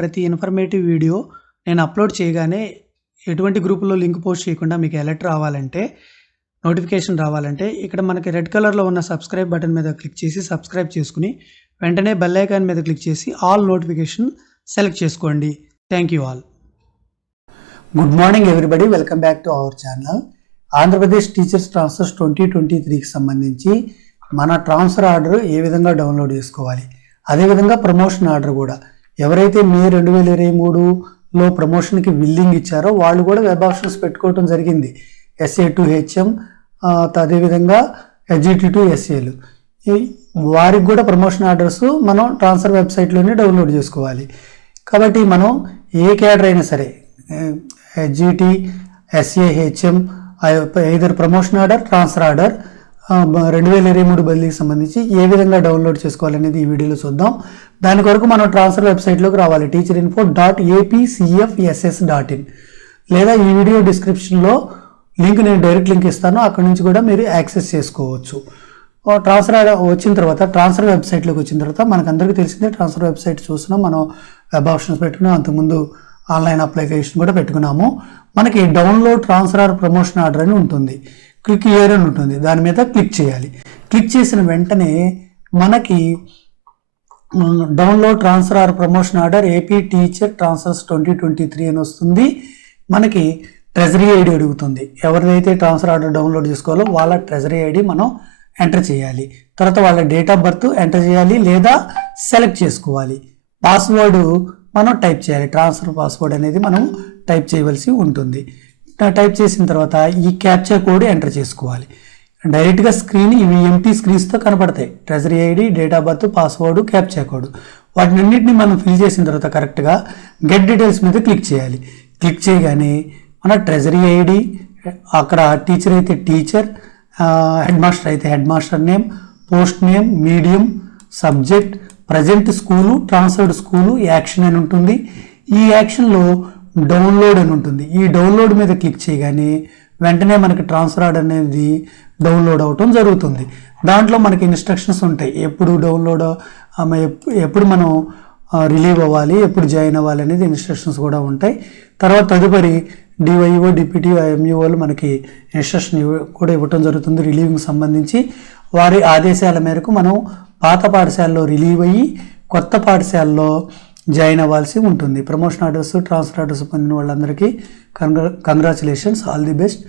ప్రతి informative video నేను upload చేయగానే ఎటువంటి గ్రూపులో లింక్ పోస్ట్ చేయకుండా మీకు అలర్ట్ రావాలంటే, నోటిఫికేషన్ రావాలంటే ఇక్కడ మనకి రెడ్ కలర్‌లో ఉన్న సబ్స్క్రైబ్ బటన్ మీద క్లిక్ చేసి సబ్స్క్రైబ్ చేసుకొని, వెంటనే బెల్ ఐకాన్ మీద క్లిక్ చేసి ఆల్ నోటిఫికేషన్ సెలెక్ట్ చేసుకోండి. Thank you all. Good morning everybody, welcome back to our channel. Andhra Pradesh teachers transfers 2023కి సంబంధించి మన ట్రాన్స్ఫర్ ఆర్డర్ ఏ విధంగా డౌన్లోడ్ చేసుకోవాలి, అదేవిధంగా ప్రమోషన్ ఆర్డర్ కూడా ఎవరైతే మే 2023లో ప్రమోషన్కి విల్లింగ్ ఇచ్చారో వాళ్ళు కూడా వెబ్ ఆప్షన్స్ పెట్టుకోవడం జరిగింది. SA టు HM, అదేవిధంగా SGT టు SAలు, వారికి కూడా ప్రమోషన్ ఆర్డర్స్ మనం ట్రాన్స్ఫర్ వెబ్సైట్లోనే డౌన్లోడ్ చేసుకోవాలి. కాబట్టి మనం ఏ క్యాడర్ అయినా సరే, SGT, SA, HM, either promotion order, transfer order 2023 బదిలీకి సంబంధించి ఏ విధంగా డౌన్లోడ్ చేసుకోవాలనేది ఈ వీడియోలో చూద్దాం. దాని కొరకు మనం ట్రాన్స్ఫర్ వెబ్సైట్లోకి రావాలి. teacherinfo.apcfss.in, లేదా ఈ వీడియో డిస్క్రిప్షన్లో నేను డైరెక్ట్ లింక్ ఇస్తాను, అక్కడ నుంచి కూడా మీరు యాక్సెస్ చేసుకోవచ్చు. ట్రాన్స్ఫర్ వచ్చిన తర్వాత, ట్రాన్స్ఫర్ వెబ్సైట్లోకి వచ్చిన తర్వాత మనకు అందరికీ తెలిసిందే, ట్రాన్స్ఫర్ వెబ్సైట్ చూసినా మనం వెబ్ ఆప్షన్స్ పెట్టుకున్నాం, అంతకుముందు ఆన్లైన్ అప్లికేషన్ కూడా పెట్టుకున్నాము. మనకి download transfer are promotion order అని ఉంటుంది, క్లిక్ హియర్ అని ఉంటుంది, దాని మీద క్లిక్ చేయాలి. క్లిక్ చేసిన వెంటనే మనకి download transfer are promotion order AP teacher transfers 2023 అని వస్తుంది. మనకి ట్రెజరీ ఐడి అడుగుతుంది. ఎవరిదైతే ట్రాన్స్ఫర్ ఆర్డర్ డౌన్లోడ్ చేసుకోవాలో వాళ్ళ ట్రెజరీ ఐడి మనం ఎంటర్ చేయాలి. తర్వాత వాళ్ళ డేట్ ఆఫ్ బర్త్ ఎంటర్ చేయాలి లేదా సెలెక్ట్ చేసుకోవాలి. పాస్వర్డ్ మనం టైప్ చేయాలి. ట్రాన్స్ఫర్ పాస్వర్డ్ అనేది మనం టైప్ చేయవలసి ఉంటుంది. టైప్ చేసిన తర్వాత ఈ క్యాప్చర్ కోడ్ ఎంటర్ చేసుకోవాలి. డైరెక్ట్గా స్క్రీన్ ఇవి ఎంటీ స్క్రీన్స్తో కనపడతాయి. Treasury ID, date of birth, password, capture code, వాటినన్నింటినీ మనం ఫిల్ చేసిన తర్వాత కరెక్ట్గా గెట్ డీటెయిల్స్ మీద క్లిక్ చేయాలి. క్లిక్ చేయగానే మన ట్రెజరీ ఐడి, అక్కడ టీచర్ అయితే టీచర్, హెడ్ మాస్టర్ అయితే headmaster name, post name, medium, subject, present school, transferred school, action అని ఉంటుంది. ఈ యాక్షన్లో డౌన్లోడ్ అని ఉంటుంది. ఈ డౌన్లోడ్ మీద క్లిక్ చేయగానే వెంటనే మనకి ట్రాన్స్ఫర్ ఆర్డర్ అనేది డౌన్లోడ్ అవటం జరుగుతుంది. దాంట్లో మనకి ఇన్స్ట్రక్షన్స్ ఉంటాయి, ఎప్పుడు డౌన్లోడ్, ఎప్పుడు మనం రిలీవ్ అవ్వాలి, ఎప్పుడు జాయిన్ అవ్వాలి అనేది ఇన్స్ట్రక్షన్స్ కూడా ఉంటాయి. తర్వాత తదుపరి DYO, DPT, MUOలు మనకి ఇన్స్ట్రక్షన్ కూడా ఇవ్వటం జరుగుతుంది. రిలీవింగ్ సంబంధించి వారి ఆదేశాల మేరకు మనం పాత పాఠశాలలో రిలీవ్ అయ్యి కొత్త పాఠశాలలో జాయిన్ అవ్వాల్సి ఉంటుంది. ప్రమోషన్ ఆర్డర్స్, ట్రాన్స్ఫర్ ఆర్డర్స్ పొందిన వాళ్ళందరికీ కంగ్రాచులేషన్స్, ఆల్ ది బెస్ట్.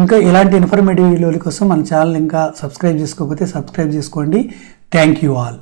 ఇంకా ఇలాంటి ఇన్ఫర్మేటివ్ వీడియోల కోసం మన ఛానల్ ఇంకా సబ్స్క్రైబ్ చేసుకోకపోతే సబ్స్క్రైబ్ చేసుకోండి. Thank you all.